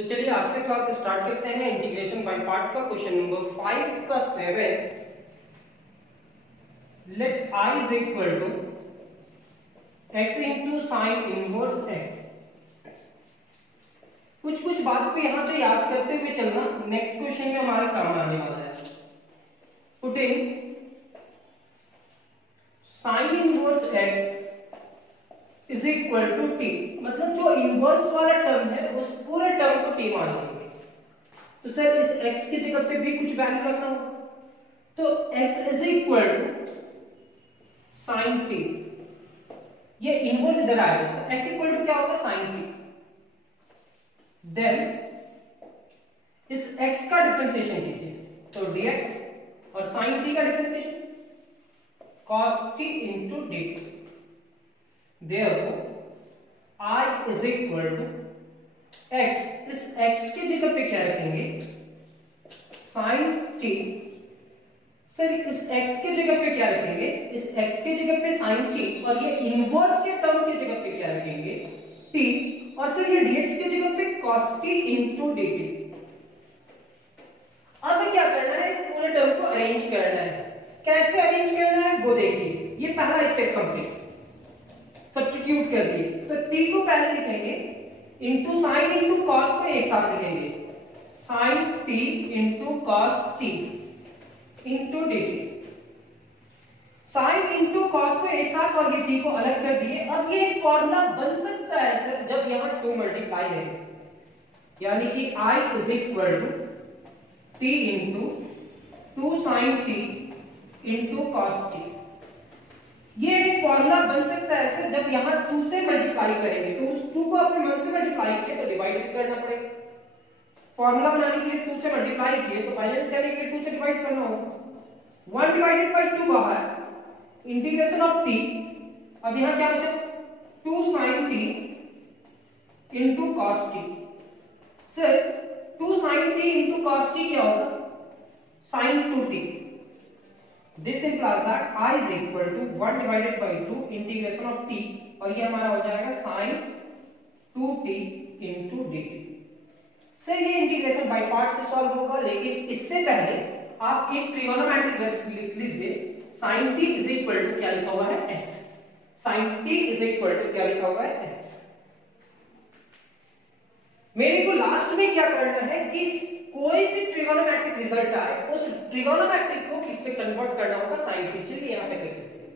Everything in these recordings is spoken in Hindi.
तो चलिए आज का क्लास स्टार्ट करते हैं। इंटीग्रेशन बाय पार्ट का क्वेश्चन नंबर 5 का 7। Let I is equal to x into sine inverse x। कुछ कुछ बात को यहां से याद करते हुए चलना, नेक्स्ट क्वेश्चन में हमारे काम आने वाला है। Putting sine inverse x is equal to t, मतलब जो इनवर्स वाला टर्म है उस पूरे टर्म को t मान लेंगे। तो सर इस x की जगह पे भी कुछ वैल्यू रखना होगा, तो x is equal to sine t, ये इनवर्स इधर आएगा तो x इक्वल टू क्या होगा साइन t। देन इस x का डिफरेंशिएशन कीजिए, तो dx और साइन t का differentiation cos t into dt। Therefore I is equal to x, इस x की जगह पे क्या रखेंगे sin t। सर इस x की जगह पे क्या रखेंगे, इस x की जगह पे sin t, और ये इनवर्स के टर्म की जगह पे क्या रखेंगे t, और सर ये dx की जगह पे cos t into dt। अब क्या करना है, इस पूरे टर्म को अरेंज करना है। कैसे अरेंज करना है वो देखिए, ये पहला स्टेप कंप्लीट। सब्स्टिट्यूट कर दिए तो t को पहले लिखेंगे इंटू साइन इंटू कॉस को एक साथ लिखेंगे, sine t into cos t into dt। Sine into cos को एक साथ और ये t को अलग कर दिए। अब ये एक फॉर्मूला बन सकता है सर जब यहां 2 मल्टीप्लाई है, यानी कि I is equal to t into 2 sine t into cos t। ये एक फॉर्मूला बन सकता है सर जब यहां 2 से मल्टीप्लाई करेंगे, तो उस 2 को अपने मन से मल्टीप्लाई किए तो डिवाइड करना पड़ेगा। फॉर्मूला बनाने के लिए 2 से मल्टीप्लाई किए तो बैलेंस करने के लिए 2 से डिवाइड करना होगा। 1 डिवाइडेड बाय 2 बाहर, इंटीग्रेशन ऑफ t। अब यहां क्या बचा 2 sin t into cos t। Sir 2 sin t into cos t क्या होगा sin 2t। This implies that I is equal to 1 divided by 2 integration of t, और ये हमारा हो जाएगा sin 2t into dt। Sir ये इंटीग्रेशन बाय पार्ट से सॉल्व होगा, लेकिन इससे पहले आप एक ट्रिगोनोमेट्रिक लिख लीजिए। sin t is equal to क्या लिखा हुआ है x, sin t is equal to क्या लिखा हुआ है x। मेरे को लास्ट में क्या करना है कि कोई भी ट्रिगोनोमेट्रिक रिजल्ट आए उस ट्रिगोनोमेट्रिक को किस पे कन्वर्ट करना होगा साइन t। चलिए यहां पे देख सकते हैं।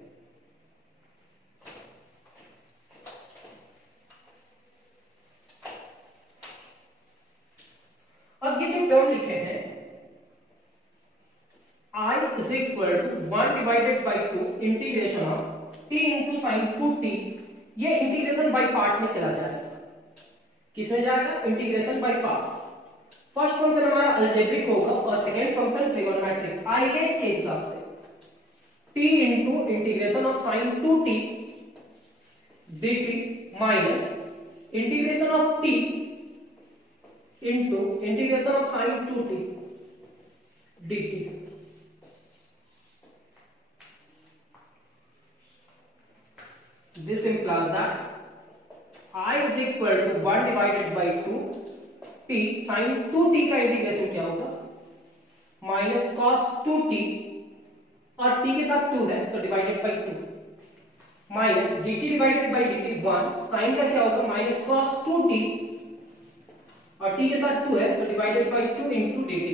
अब ये जो टर्म लिखे हैं I is equal to 1 divided by 2 integration of t into sin 2t, ये इंटीग्रेशन बाय पार्ट में चला जाएगा। किसमें जाएगा integration by part. First function हमारा अलजेब्रिक होगा और सेकंड फंक्शन ट्रिगोनोमेट्रिक। आई के हिसाब से t into integration of sine 2t dt minus integration of t into integration of sine 2t dt। This implies that I is equal to 1 divided by 2 t sin 2t का इंटीग्रेशन क्या होगा माइनस cos 2t, और t के साथ 2 है तो divided by 2 minus dt divided by dt 1, sin का क्या होगा माइनस cos 2t, और t के साथ 2 है तो डिवाइडेड बाय 2 into dt।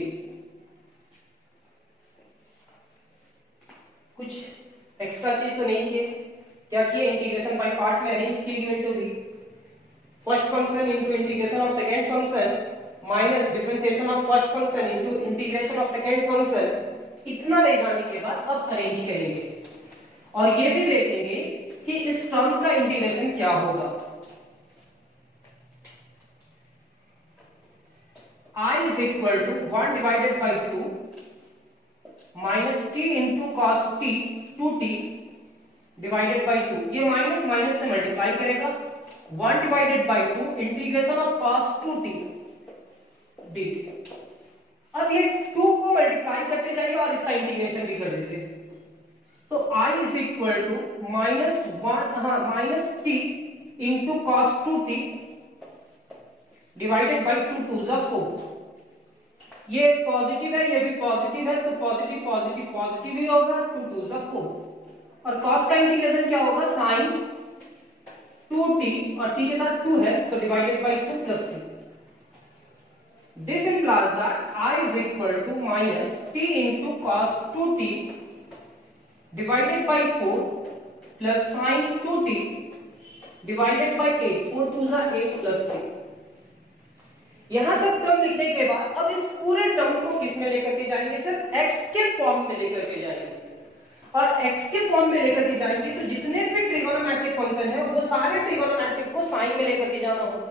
कुछ एक्स्ट्रा चीज तो नहीं किए, क्या किए इंटीग्रेशन बाय पार्ट में अरेंज किए into the first function into integration of second function minus differentiation of first function into integration of second function. इतना ले जाने के बाद अब अरेंज करेंगे और ये भी देखेंगे कि इस टर्म का इंटीग्रेशन क्या होगा। I is equal to 1 divided by 2 minus t into cos t 2t divided by 2, ये माइनस माइनस से मल्टीप्लाई करेगा 1 divided by 2 integration of cos 2t dt। अब ये 2 को मल्टीप्लाई करते जाइए और इसका इंटीग्रेशन भी कर दीजिए, तो I is equal to minus t into cos 2t divided by 2 2 जा 4। ये पॉजिटिव है, ये भी पॉजिटिव है, तो पॉजिटिव पॉजिटिव पॉजिटिव ही होगा, 2 2 जा 4। और cos का इंटीग्रेशन क्या होगा, sin 2t, और t के साथ 2 है तो divided by 2 plus c। This implies that I is equal to minus t into cos 2t divided by 4 plus sin 2t divided by 8, 4 2 जा 8 plus c। यहां तक टर्म लिखने के बाद अब इस पूरे टर्म को किस में लेकर के जाएंगे सर, x के फॉर्म में लेकर के जाएंगे। और x के फॉर्म में लेकर के जाएंगे तो जितने भी ट्रिगोनोमेट्रिक फंक्शन है वो सारे ट्रिगोनोमेट्रिक को साइन में लेकर के जाना होगा।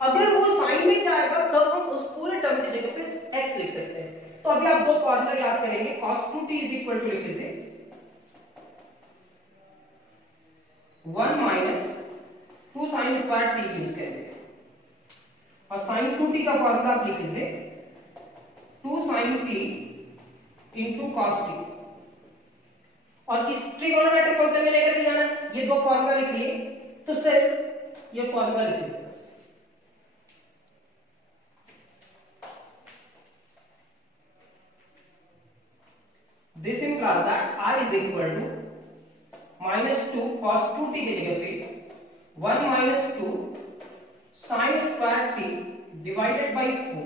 अगर वो साइन में जाएगा तब हम उस पूरे टर्म की जगह पे x लिख सकते हैं। तो अभी आप दो फॉर्मूला याद करेंगे, cos 2t is equal to लिख लीजिए 1 minus 2 sin square t use करेंगे, और sin 2t का फॉर्मूला आप लिख लीजिए 2 sin t into cos t। और किस ट्रिगोनोमेट्रिक फंक्शन में लेकर के जाना है, ये दो फॉर्मूला लिख लिए तो सिर्फ ये फॉर्मूला लिख लीजिए। This implies that I is equal to minus 2 cos 2t की जगह पे 1 minus 2 sin square t divided by 4।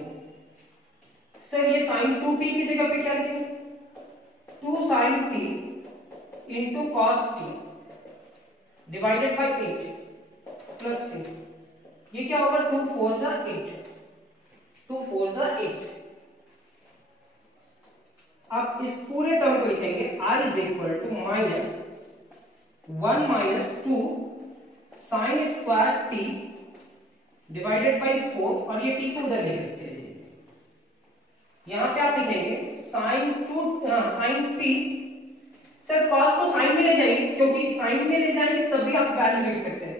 Sir ये sin 2t की जगह पे क्या लिखेंगे, 2 sin t into cos t divided by 8 plus c। ये क्या होगा, 2 4 जा 8, 2 4 जा 8। आप इस पूरे टर्म को लिखेंगे r is equal to minus 1 minus 2 sine square t divided by 4, और ये t को उधर लेकर चलिए। यहां पे आप लिखेंगे साइन t। सर cos को साइन में ले जाएंगे, क्योंकि साइन में ले जाएंगे तभी आप वैल्यू लिख सकते हैं।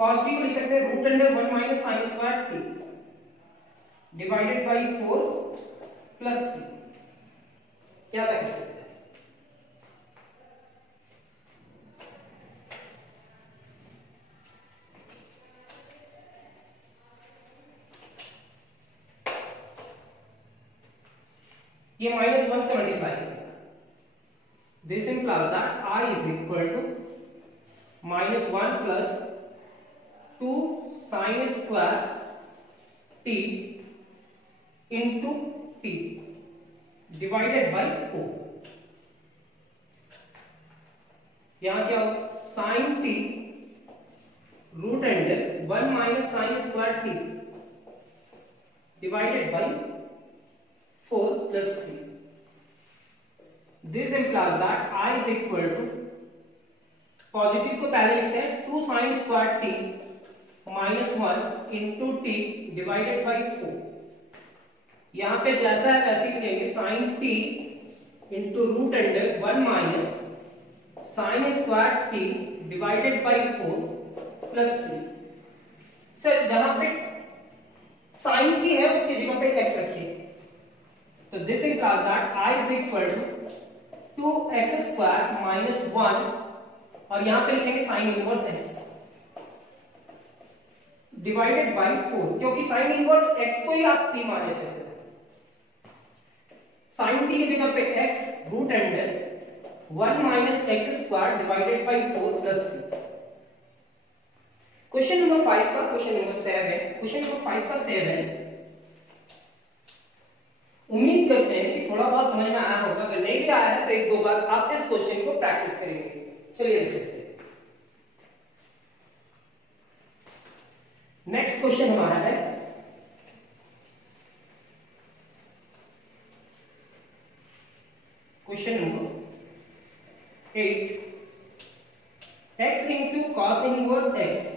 cos t को लिख सकते हैं root under 1 minus sine square t divided by 4 plus c। क्या तक ये माइनस 1 से मल्टीप्लाई करेगा। This implies that I is equal to minus 1 plus 2 sine square t into t divided by 4। यहां क्या होगा, sine t root under 1 minus sine square t divided by 4 plus c। This implies that I is equal to, positive को पहले लिखते हैं 2 sine square t minus 1 into t divided by 4। यहां पे जैसा है वैसे लिखेंगे sine t into root under 1 minus sine square t divided by 4 plus c। Sir जहां पे साइन t है उसकी जगह पे x रखिए, तो this implies that I is equal to 2x square minus 1, और यहां पे लिखेंगे sine inverse x divided by 4, क्योंकि साइन इनवर्स x को ही आप t मान लेते हैं। साइन t की जगह पे x root under 1 minus x square divided by 4 plus c। Question number 5 का क्वेश्चन नंबर 7, क्वेश्चन नंबर 5 का 7। उम्मीद करते हैं कि थोड़ा बहुत समझ में आया होगा, अगर नहीं भी आया है तो एक दो बार आप इस क्वेश्चन को प्रैक्टिस करेंगे। चलिए देखते हैं। नेक्स्ट क्वेश्चन हमारा है question number 8, x into cos inverse x।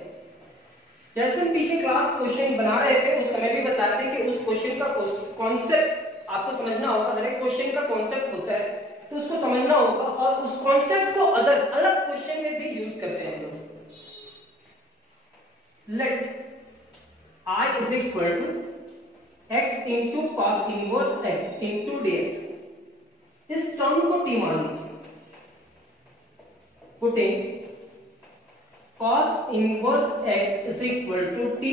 जैसे हम पीछे क्लास क्वेश्चन बना रहे थे उस समय भी बताते हैं कि उस क्वेश्चन का कॉन्सेप्ट आपको समझना होगा। हर एक क्वेश्चन का कॉन्सेप्ट होता है तो उसको समझना होगा, और उस कॉन्सेप्ट को अलग अलग क्वेश्चन में भी यूज करते हैं हम लोग। Let I is equal to x into cos inverse x into dx। इस टर्म को t मान लीजिए। Putting cos inverse x is equal to t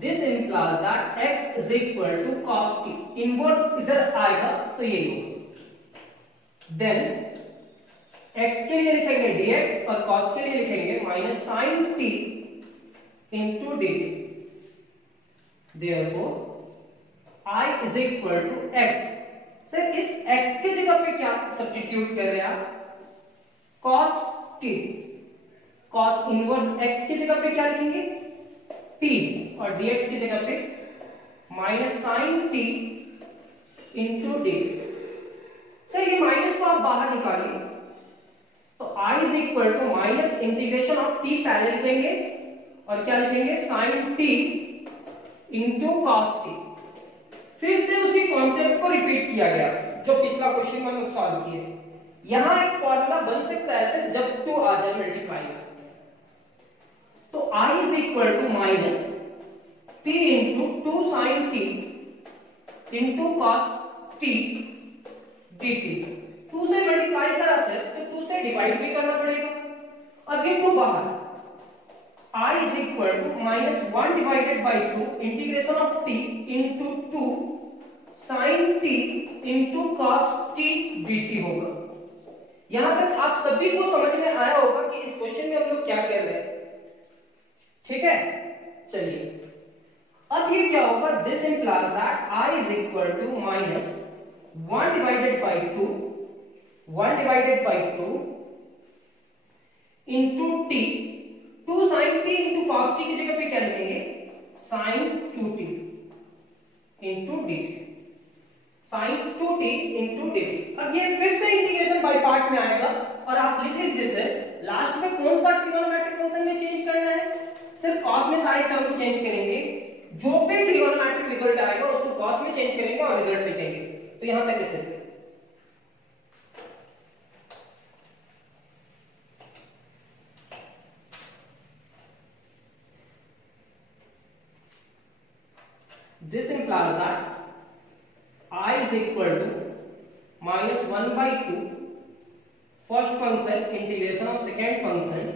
this implies that x is equal to cos t, inverse इधर आएगा तो ये होगा। देन x के लिए लिखेंगे dx और cos के लिए लिखेंगे minus sin t into dt। Therefore I is equal to x। Sir इस x की जगह पे क्या सब्स्टिट्यूट कर रहे हैं आप? cos t, cos inverse x की जगह पे क्या लिखेंगे? t, और dx की जगह पे minus sin t into dt। Sir ये माइनस को आप बाहर निकालिए तो I is equal to minus integration of t पहले लिखेंगे और क्या लिखेंगे? sin t into cos t। फिर से उसी कॉन्सेप्ट को रिपीट किया गया जो पिछला क्वेश्चन में हम सॉल्व किए। यहां एक फॉर्मूला बन सकता है सर जब 2 आ जाए मल्टीप्लाई में, तो I is equal to minus p into 2 sin t into cos t dt। 2 से मल्टीप्लाई करा सर तो 2 से डिवाइड भी करना पड़ेगा और ये 2 बाहर। I is equal to minus 1 divided by 2 integration of t into 2 sin t into cos t dt होगा। यहां तक आप सभी को समझ में आया होगा कि इस क्वेश्चन में हम लोग क्या कर रहे हैं, ठीक है? चलिए अब ये क्या होगा? This implies that I is equal to minus 1 divided by 2 into t, 2 sin t into cos t की जगह पे क्या लिखेंगे? sin 2t into dt, sin 2t into dt। अब ये फिर से इंटीग्रेशन बाय पार्ट में आएगा और आप लिख लीजिए सर लास्ट में कौन सा ट्रिगोनोमेट्रिक फंक्शन में चेंज करना है? सर cos में सारे टर्म को चेंज करेंगे, जो भी ट्रिगोनोमेट्रिक रिजल्ट आएगा उसको cos में चेंज करेंगे और रिजल्ट लिखेंगे। तो यहां तक लिखिए sir. This implies that I is equal to minus 1 by 2 first function integration of second function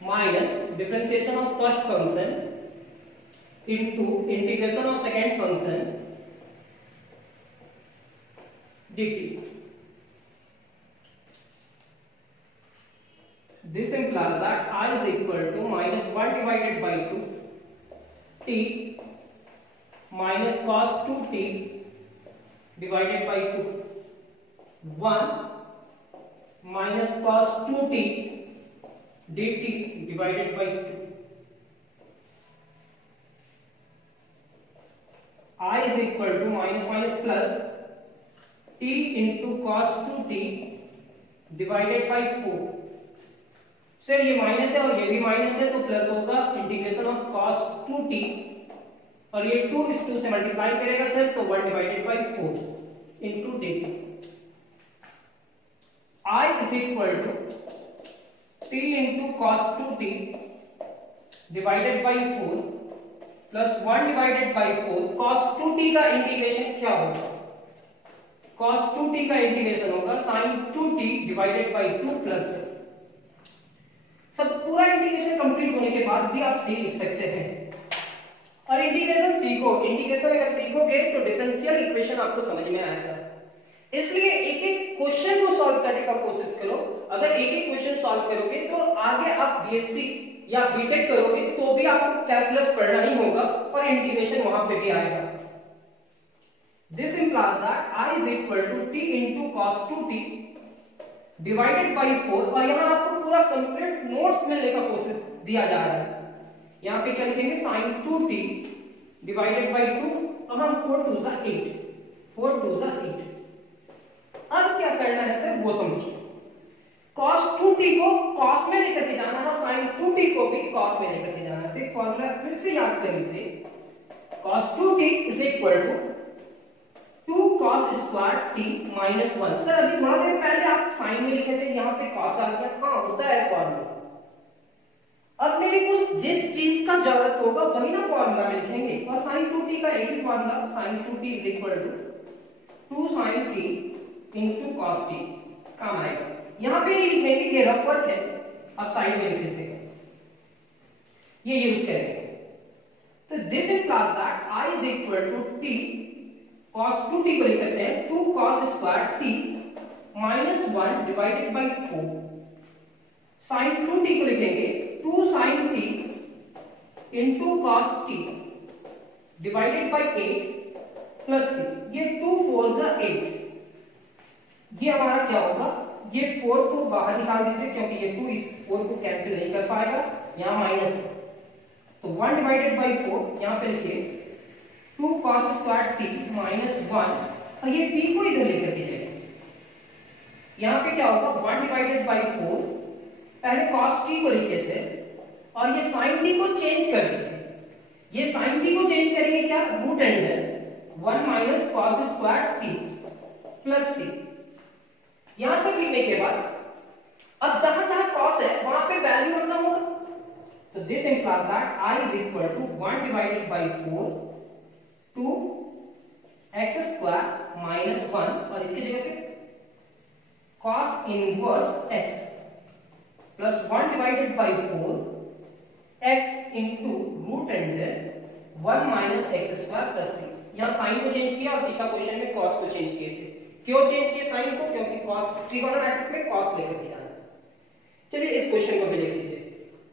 minus differentiation of first function into integration of second function dt। This implies that I is equal to minus 1 divided by 2 t minus cos 2t divided by 2, 1 minus cos 2t dt divided by 2। I is equal to minus minus plus t into cos 2t divided by 4। Sir ये माइनस है और ये भी माइनस है तो प्लस होगा इंटीग्रेशन ऑफ cos 2t और ये 2 इस 2 से मल्टीप्लाई करेगा सर तो 1 divided by 4 into dt। I is equal to t into cos 2t divided by 4 plus 1 divided by 4। cos 2t का इंटीग्रेशन क्या होगा? cos 2t का इंटीग्रेशन होगा sin 2t divided by 2 plus. सब पूरा इंटीग्रेशन कंप्लीट होने के बाद भी आप सी लिख सकते हैं और इंटीग्रेशन सीखो। इंटीग्रेशन अगर सीखोगे तो डिफरेंशियल इक्वेशन आपको समझ में आएगा। इसलिए एक एक क्वेश्चन को सॉल्व करने का कोशिश करो। अगर एक एक क्वेश्चन सॉल्व करोगे तो आगे आप बीएससी या बीटेक करोगे तो भी आपको कैलकुलस पढ़ना ही होगा और इंटीग्रेशन वहां पे भी आएगा। This implies that I is equal to t into cos 2t divided by 4 और यहाँ आपको पूरा कंप्लीट नोट्स मिलने का कोशिश दिया जा रहा है। यहाँ पे क्या लिखेंगे? sin 2t डिवाइडेड बाई 2 और हम 4 2 जा 8, 4 2 जा 8। अब क्या करना है सर वो समझिए। cos 2t को cos में लेकर के जाना है, sin 2t को भी cos में लेकर के जाना है। तो एक फॉर्मूला फिर से याद कर लीजिए, cos 2t is equal to 2 cos square t minus 1। Sir अभी थोड़ा देर पहले आप साइन में लिखे थे, यहाँ पे cos आ गया। हाँ होता है फॉर्मूला। अब मेरे को जिस चीज का जरूरत होगा वही ना फॉर्मूला में लिखेंगे और sin 2t का एक ही formula, sin 2t is equal to 2 sin t into cos t काम आएगा। यहाँ पे नहीं लिखेंगे, ये रफ वर्क है, आप साइड में लिख लीजिएगा। ये यूज करेंगे। तो this implies that i is equal to t cos 2t को लिख सकते हैं 2 cos square t minus 1 divided by 4 sin 2t को लिखेंगे 2 sin t into cos t divided by 8 plus c। ये 2 4 जा 8, ये हमारा क्या होगा, ये 4 को बाहर निकाल दीजिए क्योंकि ये 2 इस 4 को कैंसिल नहीं कर पाएगा, यहां माइनस है तो 1 डिवाइडेड बाई 4 यहां पे लिखिए 2 cos स्क्वायर t माइनस 1 और ये t को इधर लेकर के जाइए, यहां पे क्या होगा 1 डिवाइडेड बाई 4, पहले cos t को लिखिए से और ये sin t को चेंज कर दीजिए, ये sin t को चेंज करेंगे क्या, root under 1 minus cos square t plus c। यहां तक लिखने के बाद अब जहां जहां cos है वहां पे वैल्यू रखना होगा, तो this implies that i is equal to 1 divided by 4 2 x square minus 1 और इसकी जगह पे cos inverse x plus 1 divided by 4 x into root under 1 minus x square plus c। यहां साइन को चेंज किया और पिछला क्वेश्चन में cos को चेंज किए थे। क्यों चेंज किए साइन को, क्योंकि cos ट्रिगोनोमेट्रिक में cos लेकर के आना। चलिए इस क्वेश्चन को भी देख लीजिए।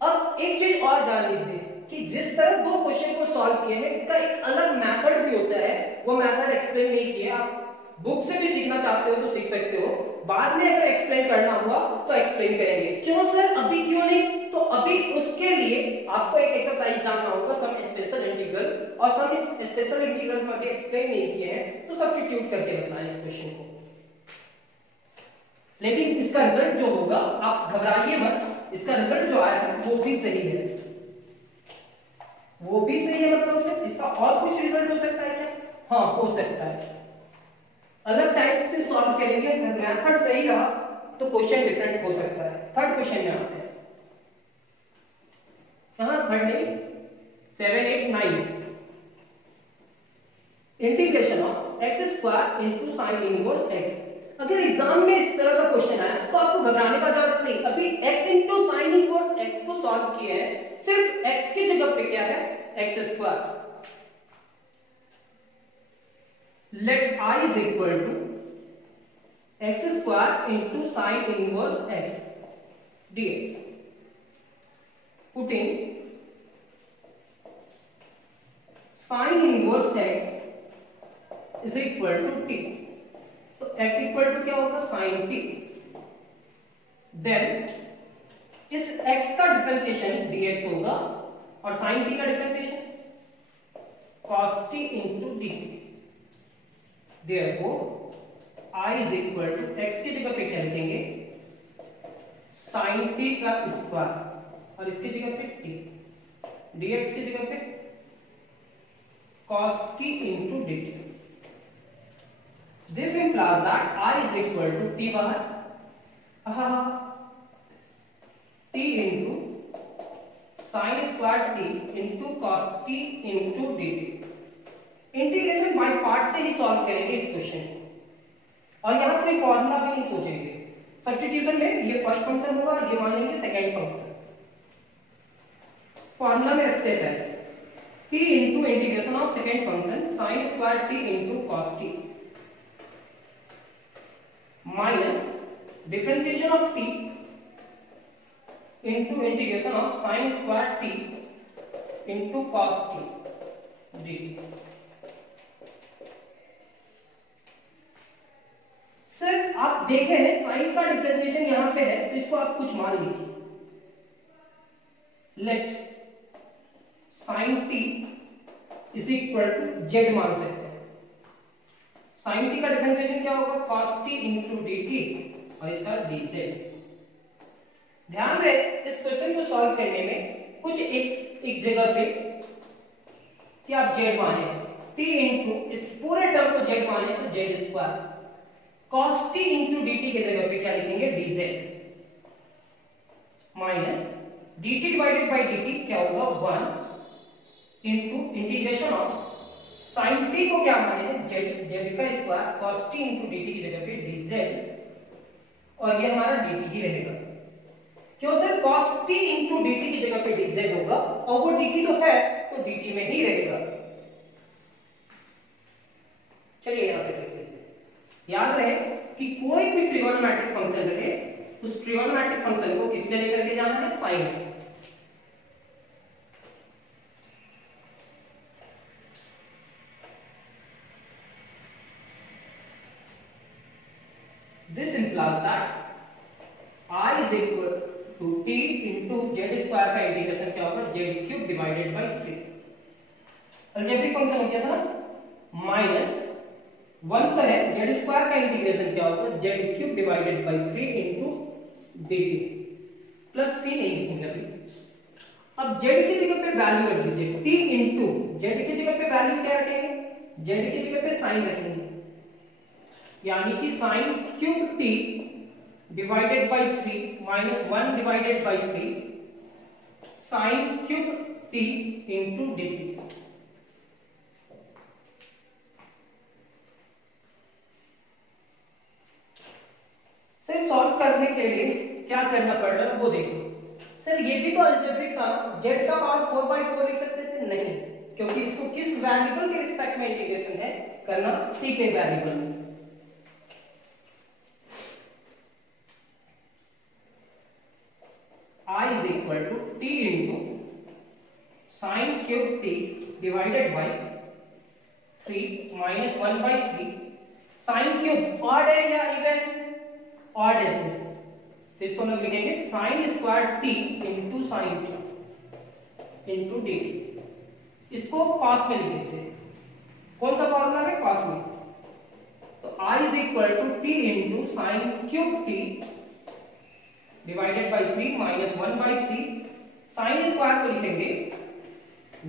अब एक चीज और जान लीजिए कि जिस तरह दो क्वेश्चन को सॉल्व किए हैं इसका एक अलग मेथड भी होता है, वो मेथड एक्सप्लेन नहीं किया, आप बुक से भी सीखना चाहते हो तो सीख सकते हो, बाद में अगर एक्सप्लेन करना हुआ तो एक्सप्लेन करेंगे। क्यों सर अभी क्यों नहीं, तो अभी उसके लिए आपको एक एक्सरसाइज जानना होगा, सम स्पेशल इंटीग्रल, और सम स्पेशल इंटीग्रल में अभी एक्सप्लेन नहीं किए हैं तो सब्स्टिट्यूट करके बताएं इस क्वेश्चन को। लेकिन इसका रिजल्ट जो होगा आप घबराइए मत, इसका रिजल्ट जो आया है वो भी सही है, वो भी सही है, मतलब से इसका और कुछ रिजल्ट हो सकता है क्या, हाँ हो सकता है, अलग टाइप से सॉल्व करेंगे, मेथड सही रहा तो क्वेश्चन डिफरेंट हो सकता है। थर्ड क्वेश्चन में आते हैं, कहां थर्ड नहीं 7 8 9 integration of x square into sin inverse x। अगर एग्जाम में इस तरह का क्वेश्चन आया तो आपको घबराने का जरूरत नहीं, अभी x into sine inverse x को सॉल्व किए हैं, सिर्फ x की जगह पे क्या है x square. Let i is equal to x square into sine inverse x dx, putting sine inverse x is equal to t, तो x इक्वल टू क्या होगा sin t, देन इस x का डिफरेंशिएशन dx होगा और sin t का differentiation cos t into dt। therefore I is equal to x की जगह पे क्या लिखेंगे sin t का स्क्वायर और इसकी जगह पे t, dx की जगह पे cos t into dt। This implies that I is equal to t बाहर t into sin square t into cos t into dt। Integration by part से ही सॉल्व करेंगे इस क्वेश्चन को, और यहां कोई फॉर्मूला भी नहीं सोचेंगे। सब्स्टिट्यूशन में ये फर्स्ट फंक्शन होगा और ये मान लेंगे सेकंड फंक्शन। फॉर्मूला में रखते हैं t into integration of second function sin square t into cos t minus differentiation of t into integration of sin square t into cos t dt। Sir आप देखे हैं साइन का डिफरेंशिएशन यहां पे है तो इसको आप कुछ मान लीजिए, let sin t is equal to z मान सकते हैं। sin t का डिफरेंशिएशन क्या होगा cos t into dt और इसका dz। ध्यान रहे इस क्वेश्चन को सॉल्व करने में कुछ एक जगह पे कि आप z माने t into इस पूरे टर्म को z माने तो z square, cos t into dt के जगह पे क्या लिखेंगे dz minus dt divided by dt क्या होगा 1 into integration of sin t को क्या माने z का square cos t into dt की जगह पे dz और ये हमारा dt ही रहेगा। क्यों sir cos t into dt की जगह पे dz होगा और वो dt तो है तो dt में ही रहेगा। चलिए यहां पे याद रहे कि कोई भी ट्रिगोनोमेट्रिक फंक्शन रहे उस ट्रिगोनोमेट्रिक फंक्शन को किस में लेकर के जाना है, साइन में। This implies that I is equal to t into z square का इंटीग्रेशन क्या होगा, z cube divided by 3। Algebraic function हो गया था ना, माइनस 1 तो है, z स्क्वायर का इंटीग्रेशन क्या होगा, z cube divided by 3 into dt plus c नहीं लिखेंगे अभी। अब z की जगह पे वैल्यू रख दीजिए, t इंटू z की जगह पे वैल्यू क्या रखेंगे, z की जगह पे साइन रखेंगे, यानी कि sign cube t divided by 3 minus 1 divided by 3 sign cube t into dt। Sir solve करने के लिए क्या करना पड़ रहा है वो देखो। सर ये भी तो अलजेब्रिक था, z का पावर 4/4 लिख सकते थे, नहीं, क्योंकि इसको किस वेरिएबल के रिस्पेक्ट में इंटीग्रेशन है करना, t के वेरिएबल में। I is equal to t into sin cube t divided by 3 minus 1 by 3 sin cube odd है या इवन, ऑड है, तो इसको हम लिखेंगे sin square t into sin t into dt। इसको cos में लिख देते हैं, कौन सा फॉर्मूला है, cos में। तो I is equal to t into sin cube t divided by 3 minus 1 by 3 sine square को लिखेंगे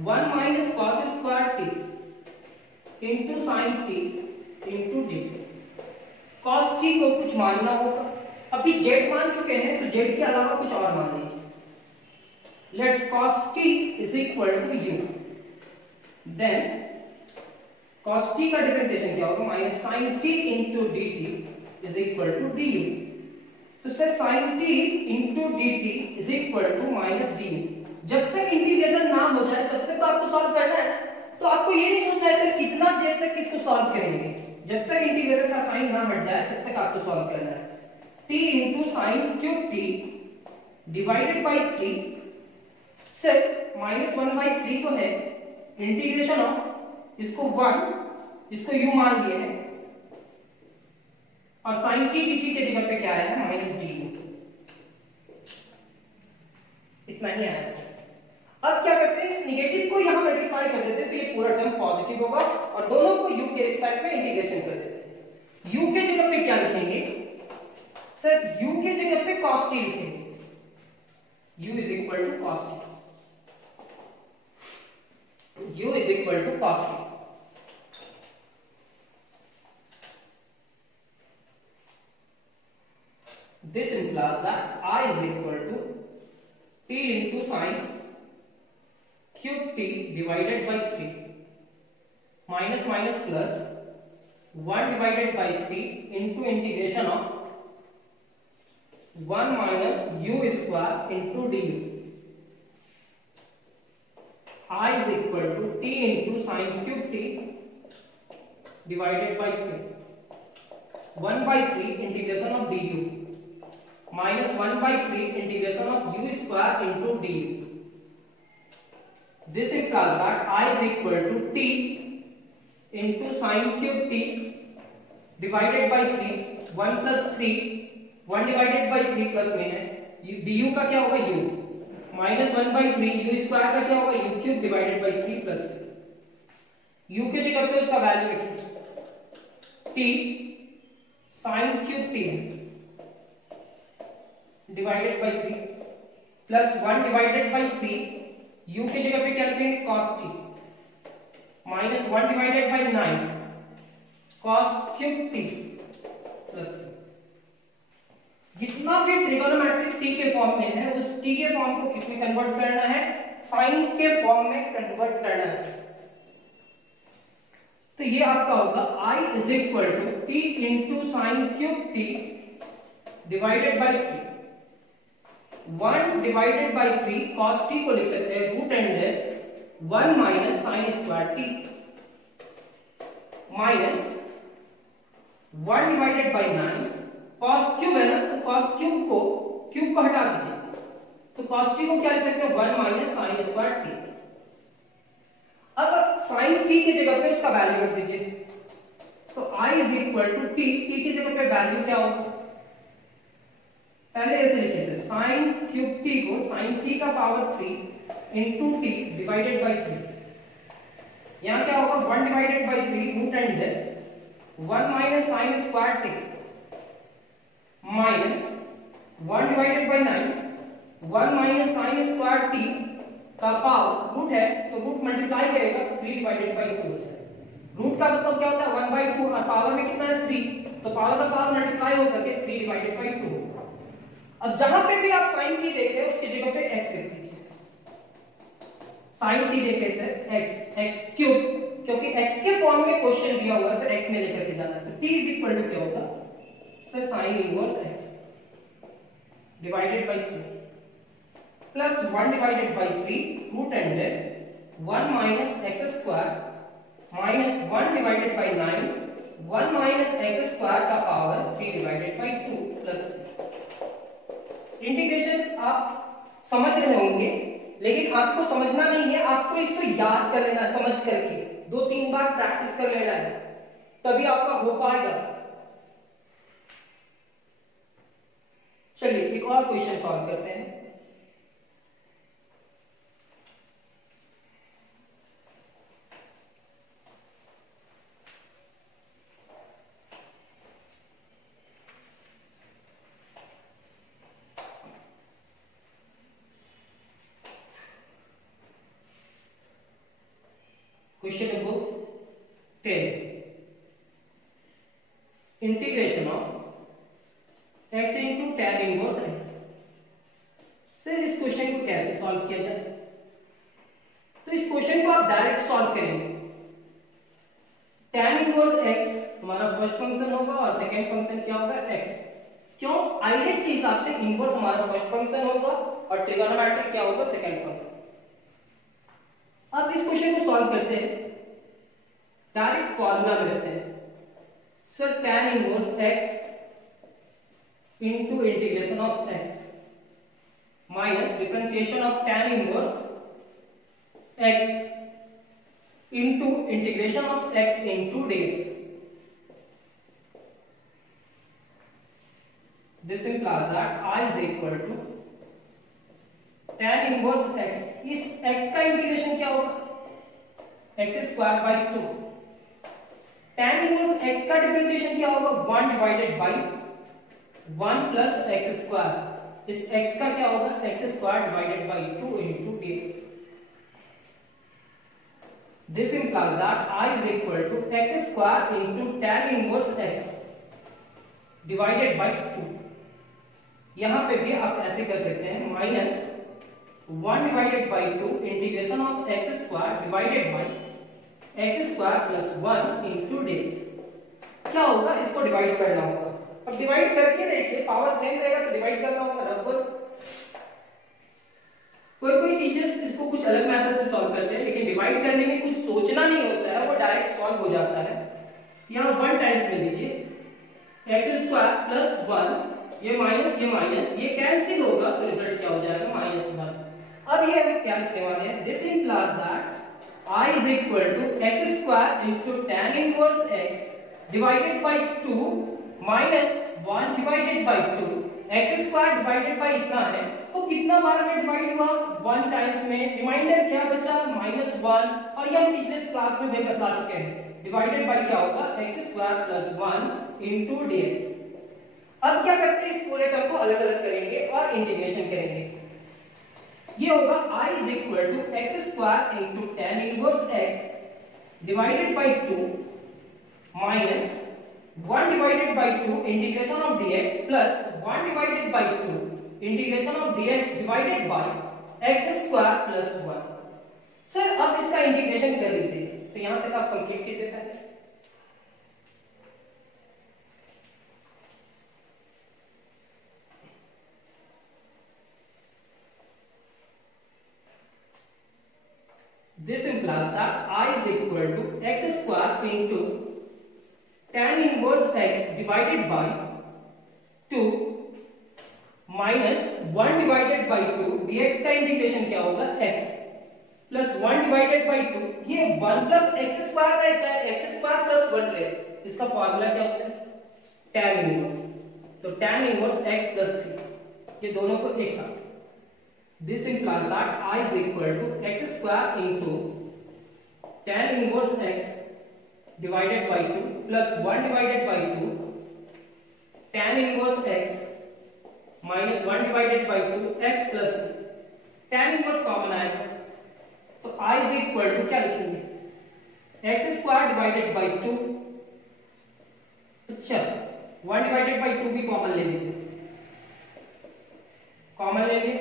1 minus cos square T into sine T into D. Cos T को कुछ मानना होगा, अभी जेड मान चुके हैं तो जेड के अलावा कुछ और मान लीजिए। Let cos T is equal to U, then cos T का डिफरेंशिएशन क्या होगा, minus sine T into D T is equal to D U. तो sir sin t into D T is equal to minus D U. जब तक इंटीग्रेशन ना हो जाए तब तक तो आपको सॉल्व करना है, तो आपको ये नहीं सोचना है सर कितना देर तक इसको सॉल्व करेंगे, जब तक इंटीग्रेशन का साइन ना हट जाए तब तक आपको सॉल्व करना है। t into sine cube t divided by 3, sir minus 1 by 3 को है इंटीग्रेशन ऑफ, इसको 1 इसको u मान लिए हैं, और साइन टी dt के जगह पे क्या आया है, माइनस डी यू। इतना ही आया। अब क्या करते हैं, इस नेगेटिव को यहां मल्टीप्लाई कर देते हैं तो ये पूरा टर्म पॉजिटिव होगा और दोनों को u के रिस्पेक्ट में इंटीग्रेशन कर देते हैं। u के जगह पे क्या लिखेंगे, सर u के जगह पे cos t लिखेंगे, u is equal to cos t, u is equal to cos t। This implies that I is equal to t into sin cube t divided by 3 minus minus plus 1 divided by 3 into integration of 1 minus u square into du। I is equal to t into sin cube t divided by 3 1 by 3 integration of du minus 1 by 3 integration of u square into du। This implies that I is equal to t into sin cube t divided by 3 1 plus 3 1 divided by 3 plus में है du का क्या होगा u minus 1 by 3 u square का क्या होगा u cube divided by 3 plus u के जगह पे उसका वैल्यू रखिए t sin cube t divided by 3 plus 1 divided by 3 u की जगह पे क्या लिखेंगे cos t minus 1 divided by 9 cos cube t plus जितना भी ट्रिगोनोमेट्रिक t के फॉर्म में है उस t के फॉर्म को किस में कन्वर्ट करना है, साइन के फॉर्म में कन्वर्ट करना है। तो ये आपका होगा I is equal to t into sine cube t divided by 3 1 divided by 3 cos t को लिख सकते हैं root under 1 minus sine square t minus 1 divided by 9 cos cube है ना, तो cos क्यूब को हटा दीजिए, तो cos t को क्या लिख सकते हैं 1 माइनस साइन स्क्वायर t। अब साइन t की जगह पे उसका वैल्यू रख दीजिए, तो I is equal to t, t की जगह पे वैल्यू क्या होगा, पहले ऐसे लिखिए सर, साइन क्यूब टी को साइन टी का power 3 into t divided by 3, यहां क्या होगा 1 divided by 3 root under 1 minus sine square t minus 1 divided by 9 1 minus sine square t का पावर रूट है तो रूट मल्टीप्लाई करेगा तो 3 डिवाइडेड बाई 2। रूट का मतलब क्या होता है 1 बाई 2 और पावर में कितना है 3, तो पावर का पावर मल्टीप्लाई होकर के 3 डिवाइडेड बाई 2। अब जहां पे भी आप sin t देखे उसकी जगह पे x लिख दीजिए, sin t देखे सर x क्यूब, क्योंकि x के फॉर्म में क्वेश्चन दिया हुआ है तो x में लेकर के जाना है, तो t इज इक्वल टू क्या होगा sir sin inverse x divided by 3 plus 1 divided by 3 root under 1 minus x square minus 1 divided by 9 1 minus x square का power 3 divided by 2 plus. Integration आप समझ रहे होंगे, लेकिन आपको समझना नहीं है, आपको इसको याद कर लेना है, समझ करके 2-3 बार प्रैक्टिस कर लेना है, तभी आपका हो पाएगा। चलिए एक और क्वेश्चन सॉल्व करते हैं। Question number 10. Integration of x into tan inverse x। Sir इस क्वेश्चन को कैसे सॉल्व किया जाए, तो इस क्वेश्चन को आप डायरेक्ट सॉल्व करेंगे। tan इनवर्स x हमारा फर्स्ट फंक्शन होगा और सेकंड फंक्शन क्या होगा x। क्यों, आइडेंट के हिसाब से इनवर्स हमारा फर्स्ट फंक्शन होगा और ट्रिगोनोमेट्रिक क्या होगा सेकंड फंक्शन। अब इस क्वेश्चन को सॉल्व करते हैं, डायरेक्ट फॉर्मूला में लेते हैं sir tan inverse x into integration of x minus differentiation of tan inverse x into integration of x into dx। This implies that I is equal to tan inverse x, इस x का इंटीग्रेशन क्या होगा x square by 2, tan inverse x का डिफरेंशिएशन क्या होगा 1 divided by 1 plus x square, इस x का क्या होगा x square divided by 2 into dx। This implies that I is equal to x square into tan inverse x divided by 2। यहां पे भी आप ऐसे कर सकते हैं minus 1 divided by 2 integration of x square divided by x square plus 1 into dx। क्या होगा, इसको डिवाइड करना होगा। अब डिवाइड करके देखिए, पावर सेम रहेगा तो डिवाइड करना होगा रफल। कोई टीचर्स इसको कुछ अलग मेथड से सॉल्व करते हैं, लेकिन डिवाइड करने में कुछ सोचना नहीं होता है, वो डायरेक्ट सॉल्व हो जाता है। यहाँ 1 टाइम्स में लीजिए x स्क्वायर प्लस 1, ये माइनस ये कैंसिल होगा तो रिजल्ट क्या हो जाएगा -1। अब ये हम क्या लिखने वाले हैं, this implies that I is equal to x square into tan inverse x divided by 2 minus 1 divided by 2। x square divided by इतना है तो कितना बार में डिवाइड हुआ 1 टाइम्स में, रिमाइंडर क्या बचा -1, और ये हम पिछले क्लास में भी बता चुके हैं, डिवाइडेड बाई क्या होगा x square plus 1 into dx। अब क्या करते हैं, इस पूरे टर्म को अलग अलग करेंगे और इंटीग्रेशन करेंगे। ये होगा I is equal to x square into tan inverse x divided by 2 minus 1 divided by 2 integration of dx plus 1 divided by 2 integration of dx divided by x square plus 1। Sir अब इसका इंटीग्रेशन कर लीजिए, तो यहां तक आप कंप्लीट कीजिए। Sir class that I is equal to x square into tan inverse x divided by 2 minus 1 divided by 2 dx का इंटीग्रेशन क्या होगा x प्लस 1 डिवाइडेड बाई 2, ये 1 प्लस एक्स स्क्वायर है, चाहे एक्स स्क्वायर प्लस 1 ले, इसका फार्मूला क्या होता है tan इनवर्स, तो tan inverse x plus c, ये दोनों को एक साथ, this implies that I is equal to x square into tan inverse x divided by 2 plus 1 divided by 2 tan inverse x minus 1 divided by 2 x plus c, tan inverse common आएगा तो I is equal to क्या लिखेंगे x स्क्वायर डिवाइडेड बाई 2, अच्छा 1 डिवाइडेड बाई 2 भी कॉमन ले लीजिए, कॉमन लेंगे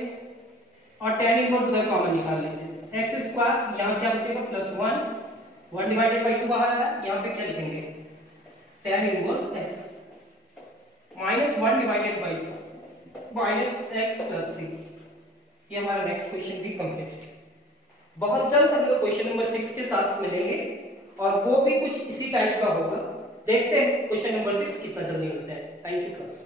और tan इनवर्स उधर कॉमन निकाल लीजिए, x स्क्वायर यहाँ क्या बचेगा प्लस 1 डिवाइडेड बाई 2 बाहर आया, यहाँ पे क्या लिखेंगे tan inverse x minus 1 divided by 2 minus x plus c, ये हमारा नेक्स्ट क्वेश्चन भी कंप्लीट है। बहुत जल्द हम लोग क्वेश्चन नंबर 6 के साथ मिलेंगे और वो भी कुछ इसी टाइप का होगा, देखते हैं क्वेश्चन नंबर 6 कितना जल्दी मिलता है। Thank you class.